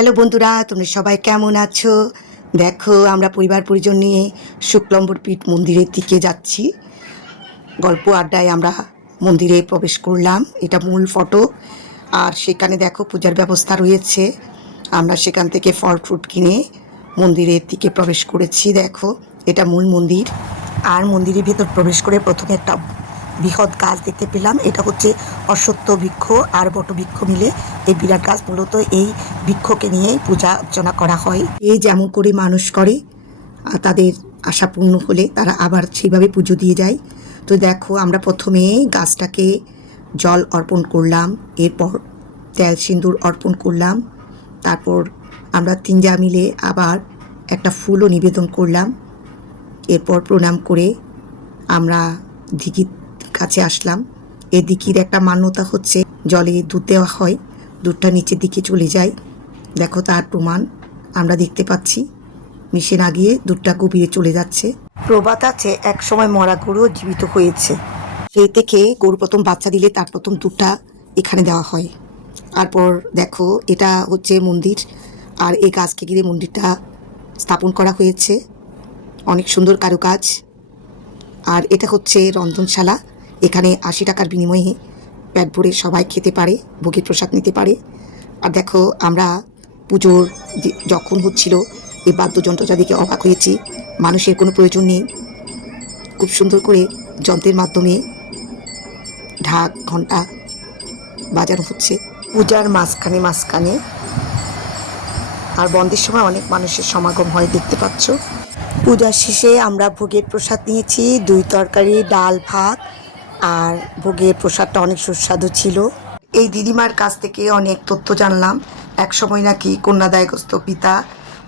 Hello বন্ধুরা, তোমরা সবাই কেমন আছো? দেখো, আমরা পরিবার পরিজন নিয়ে শুক্লম্বর পীঠ মন্দিরের দিকে যাচ্ছি। গল্প আড্ডায় আমরা মন্দিরে প্রবেশ করলাম। এটা মূল ফটো। আর সেখানে দেখো পূজার ব্যবস্থা রয়েছে। আমরা সেখান থেকে ফল ফ্রুট কিনে মন্দিরের দিকে প্রবেশ করেছি। দেখো, এটা মূল মন্দির। আর মন্দিরের ভেতর প্রবেশ করে প্রথমে একটা বৃহৎ গাছ দেখতে পেলাম। এটা হচ্ছে অশ্বত্থ বৃক্ষ আর বটবৃক্ষ মিলে এই বিরাট গাছ। মূলত এই বৃক্ষকে নিয়েই পূজা অর্চনা করা হয়। এই যেমন করে মানুষ করে, তাদের আশা পূর্ণ হলে তারা আবার সেইভাবে পুজো দিয়ে যায়। তো দেখো, আমরা প্রথমে গাছটাকে জল অর্পণ করলাম, এরপর তেল সিন্দুর অর্পণ করলাম, তারপর আমরা তিনজা মিলে আবার একটা ফুলও নিবেদন করলাম। এরপর প্রণাম করে আমরা দিঘির কাছে আসলাম। এই দিঘির একটা মান্যতা হচ্ছে, জলে দুধ দেওয়া হয়, দুধটা নিচের দিকে চলে যায়। দেখো, তার প্রমাণ আমরা দেখতে পাচ্ছি। মিশে না গিয়ে দুধটা গভীরে চলে যাচ্ছে। প্রবাদ আছে, এক সময় মরা গরু জীবিত হয়েছে। সেই থেকে গরু প্রথম বাচ্চা দিলে তার প্রথম দুধটা এখানে দেওয়া হয়। তারপর দেখো, এটা হচ্ছে মন্দির, আর এই গাছকে ঘিরে মন্দিরটা স্থাপন করা হয়েছে। অনেক সুন্দর কারুকাজ। আর এটা হচ্ছে রন্ধনশালা। এখানে 80 টাকার বিনিময়ে পেট ভরে সবাই খেতে পারে, ভোগের প্রসাদ নিতে পারে। আর দেখো, আমরা পুজোর যখন হচ্ছিল এই বাদ্যযন্ত্রটা দেখে অবাক হয়েছি। মানুষের কোনো প্রয়োজন নেই, খুব সুন্দর করে যন্ত্রের মাধ্যমে ঢাক ঘণ্টা বাজানো হচ্ছে পূজার মাঝখানে মাঝখানে। আর বন্ধের সময় অনেক মানুষের সমাগম হয়, দেখতে পাচ্ছ। পূজার শেষে আমরা ভোগের প্রসাদ নিয়েছি, 2 তরকারি, ডাল, ভাত। আর ভোগের প্রসাদটা অনেক সুস্বাদু ছিল। এই দিদিমার কাছ থেকে অনেক তথ্য জানলাম। এক সময় নাকি কন্যাদায়গ্রস্ত পিতা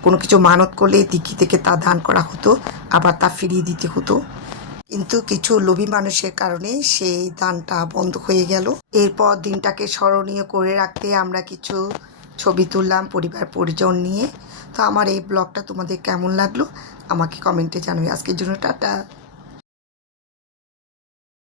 কোনো কিছু মানত করলে দিঘি থেকে তা দান করা হতো, আবার তা ফিরিয়ে দিতে হতো। কিন্তু কিছু লোভী মানুষের কারণে সেই দানটা বন্ধ হয়ে গেল। এরপর দিনটাকে স্মরণীয় করে রাখতে আমরা কিছু ছবি তুললাম পরিবার পরিজন নিয়ে। তো আমার এই ব্লগটা তোমাদের কেমন লাগলো আমাকে কমেন্টে জানাবে। আজকের জন্য টাটা।